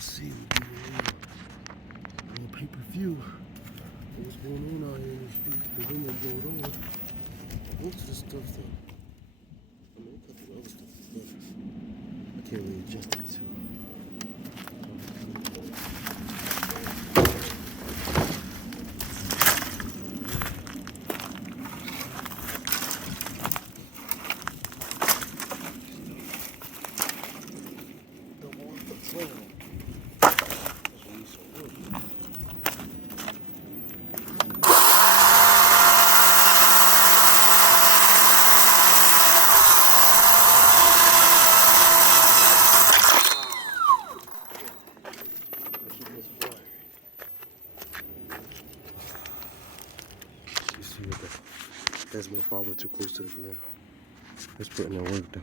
see it a little pay-per-view. What's going on out here in the street? The window going on. Most of the stuff though. I mean, a couple of other stuff, but I can't really adjust it to. That's my fault. I went too close to the ground. Let's put in that work though.